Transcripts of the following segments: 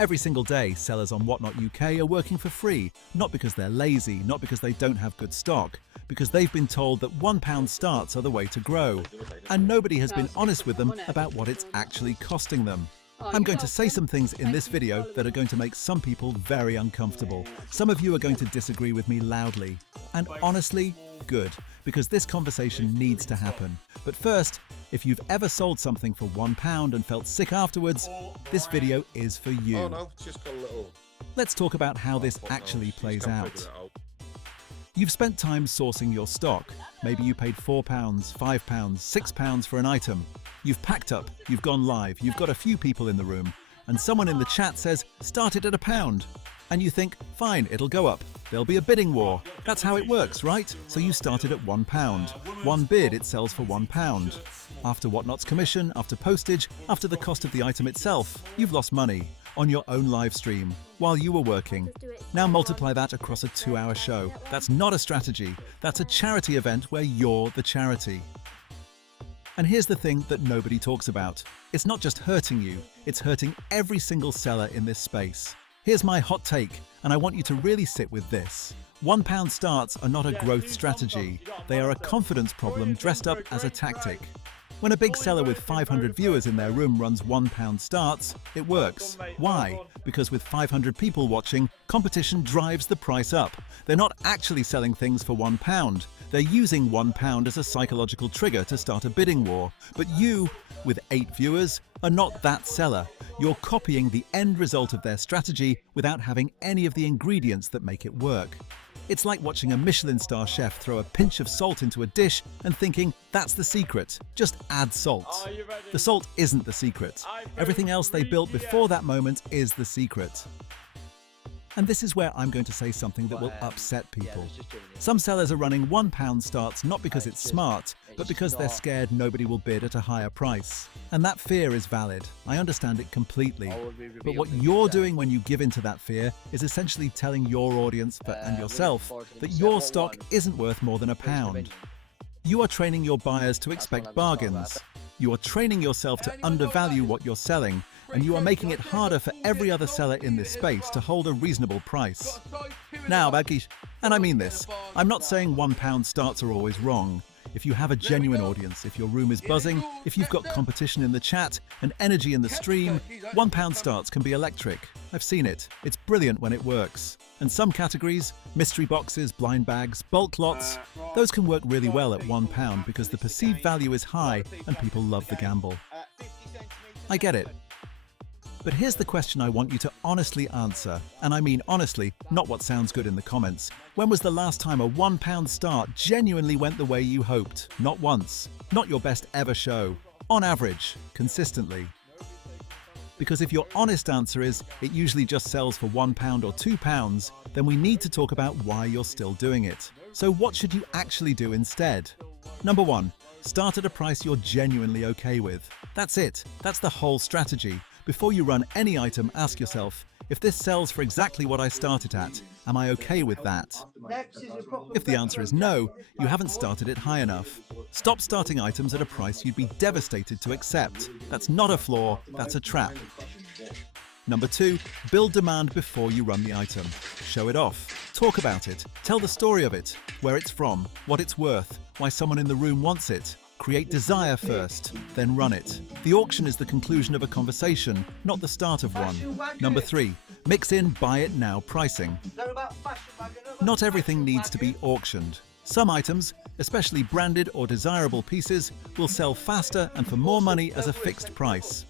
Every single day, sellers on Whatnot UK are working for free, not because they're lazy, not because they don't have good stock, because they've been told that £1 starts are the way to grow. And nobody has been honest with them about what it's actually costing them. I'm going to say some things in this video that are going to make some people very uncomfortable. Some of you are going to disagree with me loudly. And honestly, good, because this conversation needs to happen. But first, if you've ever sold something for £1 and felt sick afterwards, this video is for you. Oh no, just got a little... Let's talk about how this actually plays out. You've spent time sourcing your stock. Maybe you paid £4, £5, £6 for an item. You've packed up, you've gone live, you've got a few people in the room, and someone in the chat says, start it at £1. And you think, fine, it'll go up. There'll be a bidding war. That's how it works, right? So you started at £1. One bid, it sells for £1. After Whatnot's commission, after postage, after the cost of the item itself, you've lost money on your own live stream while you were working. Now multiply that across a 2-hour show. That's not a strategy. That's a charity event where you're the charity. And here's the thing that nobody talks about. It's not just hurting you, it's hurting every single seller in this space. Here's my hot take, and I want you to really sit with this. £1 starts are not a growth strategy. They are a confidence problem dressed up as a tactic. When a big seller with 500 viewers in their room runs £1 starts, it works. Why? Because with 500 people watching, competition drives the price up. They're not actually selling things for £1. They're using £1 as a psychological trigger to start a bidding war. But you, with 8 viewers, are not that seller. You're copying the end result of their strategy without having any of the ingredients that make it work. It's like watching a Michelin star chef throw a pinch of salt into a dish and thinking, that's the secret, just add salt. The salt isn't the secret. Everything else they built before that moment is the secret. And this is where I'm going to say something that will upset people. Some sellers are running £1 starts not because it's smart, but because they're scared nobody will bid at a higher price. And that fear is valid. I understand it completely. But what you're doing when you give in to that fear is essentially telling your audience and yourself that your stock isn't worth more than £1. You are training your buyers to expect bargains. You are training yourself to undervalue what you're selling, and you are making it harder for every other seller in this space to hold a reasonable price. Now, Bagish, and I mean this, I'm not saying £1 starts are always wrong. If you have a genuine audience, if your room is buzzing, if you've got competition in the chat and energy in the stream, £1 starts can be electric. I've seen it. It's brilliant when it works. And some categories, mystery boxes, blind bags, bulk lots, those can work really well at £1 because the perceived value is high and people love the gamble. I get it. But here's the question I want you to honestly answer. And I mean honestly, not what sounds good in the comments. When was the last time a £1 start genuinely went the way you hoped? Not once. Not your best ever show. On average. Consistently. Because if your honest answer is, it usually just sells for £1 or £2, then we need to talk about why you're still doing it. So what should you actually do instead? Number 1. Start at a price you're genuinely okay with. That's it. That's the whole strategy. Before you run any item, ask yourself, if this sells for exactly what I started at, am I okay with that? If the answer is no, you haven't started it high enough. Stop starting items at a price you'd be devastated to accept. That's not a flaw, that's a trap. Number 2, build demand before you run the item. Show it off. Talk about it. Tell the story of it, where it's from, what it's worth, why someone in the room wants it. Create desire first, then run it. The auction is the conclusion of a conversation, not the start of one. Number 3, mix in buy it now pricing. Not everything needs to be auctioned. Some items, especially branded or desirable pieces, will sell faster and for more money as a fixed price.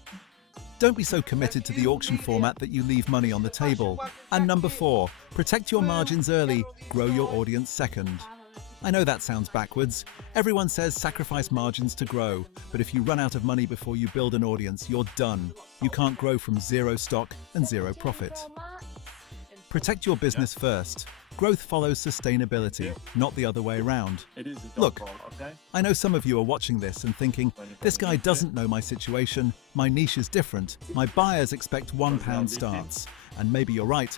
Don't be so committed to the auction format that you leave money on the table. And number 4, protect your margins early, grow your audience second. I know that sounds backwards. Everyone says sacrifice margins to grow, but if you run out of money before you build an audience, you're done. You can't grow from 0 stock and 0 profit. Protect your business first. Growth follows sustainability, not the other way around. Look, I know some of you are watching this and thinking, this guy doesn't know my situation, my niche is different, my buyers expect £1 starts. And maybe you're right,